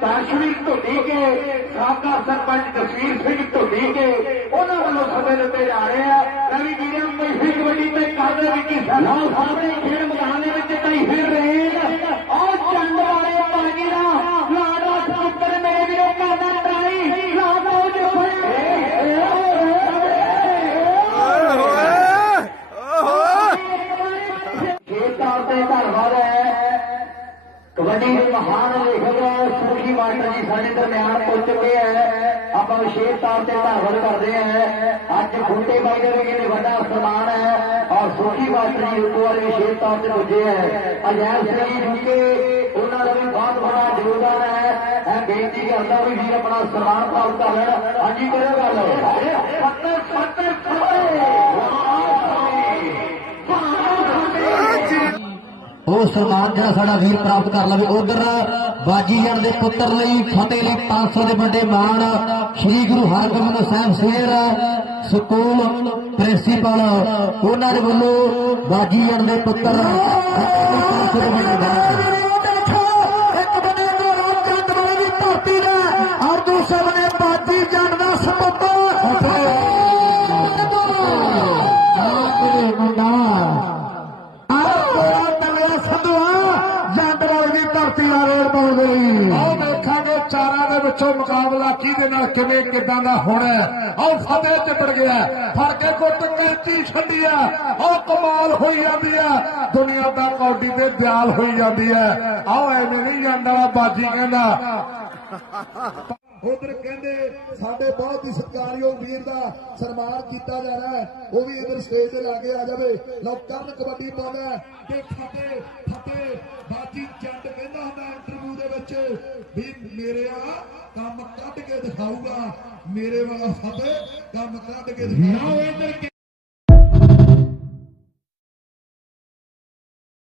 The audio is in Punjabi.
ਦਾਰਸ਼ਨਿਕ ਢੋਡੀ ਕੇ, ਸਾਬਕਾ ਸਰਪੰਚ ਜਸਵੀਰ ਸਿੰਘ ਢੋਡੀ ਕੇ, ਉਹਨਾਂ ਵੱਲੋਂ ਸਮੇਂ ਦਿੱਤੇ ਜਾ ਰਹੇ ਆ। ਰਵੀ ਵੀਰੇ ਕੋਈ ਫਿਰ ਕਬੱਡੀ ਤੇ ਕਰਦੇ ਵੀ ਕੀ ਲਓ ਸਾਹਮਣੇ ਕਬੱਡੀ ਦੇ ਮਹਾਨ ਲੇਖਕ ਸੁਖੀ ਮਾਸਟਰ ਜੀ ਸਾਡੇ ਦਰਮਿਆਨ ਪਹੁੰਚ ਚੁੱਕੇ ਹੈ ਆਪਾਂ ਵਿਸ਼ੇਸ਼ ਤੌਰ ਤੇ ਧੰਨਵਾਦ ਕਰਦੇ ਹਾਂ ਅੱਜ ਬੂਟੇ ਬਾਈ ਦੇ ਵੀ ਵੱਡਾ ਸਨਮਾਨ ਹੈ ਔਰ ਸੁਖੀ ਮਾਸਟਰ ਜੀ ਉੱਪਰ ਵਿਸ਼ੇਸ਼ ਤੌਰ ਤੇ ਪੁੱਜੇ ਹੈ ਅਜੈਬ ਸਿੰਘ ਜੀ ਜੁਕੇ ਉਹਨਾਂ ਦਾ ਵੀ ਬਹੁਤ ਬੜਾ ਯੋਗਦਾਨ ਹੈ ਮੈਂ ਬੇਨਤੀ ਕਰਦਾ ਵੀ ਵੀਰ ਆਪਣਾ ਸਨਮਾਨ ਪ੍ਰਾਪਤ ਕਰ ਲੈਣ ਹਾਂਜੀ ਕਰੋ ਗੱਲ। ਉਹ ਸਨਮਾਨ ਜਿਹੜਾ ਸਾਡਾ ਵੀਰ ਪ੍ਰਾਪਤ ਕਰ ਲਵੇ ਉਧਰ, ਬਾਜੀ ਜਣ ਦੇ ਪੁੱਤਰ ਲਈ ਫਤਿਹ ਲਈ 500 ਦੇ ਵੱਡੇ ਮਾਣ, ਸ੍ਰੀ ਗੁਰੂ ਹਰਗੋਬਿੰਦ ਸਾਹਿਬ ਸੇਰ ਸਕੂਲ ਪ੍ਰਿੰਸੀਪਲ, ਉਹਨਾਂ ਦੇ ਵੱਲੋਂ ਬਾਜੀ ਜਣ ਦੇ ਪੁੱਤਰ ਫਤਿਹ ਲਈ 500 ਦੇ ਵੱਡੇ ਮਾਣ। ਚਾਰਾਂ ਮੁਕਾਬਲਾ ਕਿਹਦੇ ਨਾਲ, ਕਿਵੇਂ, ਕਿਦਾਂ ਦਾ ਹੋਣਾ ਹੈ। ਆਓ ਫਤਿਹ ਚਿਪੜ ਗਿਆ ਫੜ ਕੇ ਗੁੱਟ ਕੈਂਚੀ ਛੱਡੀ ਆ ਆਓ ਕਮਾਲ ਹੋਈ ਜਾਂਦੀ ਆ ਦੁਨੀਆ ਦਾ ਕੌਡੀ ਤੇ ਦਿਆਲ ਹੋਈ ਜਾਂਦੀ ਹੈ। ਆਓ ਐਵੇਂ ਨਹੀਂ ਜਾਂਦਾ ਬਾਜੀ ਕਹਿੰਦਾ। ਉਧਰ ਕਹਿੰਦੇ, ਸਾਡੇ ਬਹੁਤ ਹੀ ਸਤਿਕਾਰਯੋਗ ਵੀਰ ਦਾ ਸਨਮਾਨ ਕੀਤਾ ਜਾ ਰਿਹਾ ਹੈ। ਉਹ ਵੀ ਇਧਰ ਸਟੇਜ ਤੇ ਲਾ ਕੇ ਆ ਜਾਵੇ। ਲਓ, ਕਰਨ ਕਬੱਡੀ ਪਾਉਂਦਾ ਤੇ ਫਤਿਹ ਫਤਿਹ, ਬਾਜੀ ਵਿੱਚ ਵੀ ਮੇਰੇ ਆ ਕੰਮ ਕੱਢ ਕੇ ਦਿਖਾਊਗਾ। ਮੇਰੇ ਵਾਲਾ ਫਤਿਹ ਕੰਮ ਕੱਢ ਕੇ ਦਿਖਾਊਗਾ।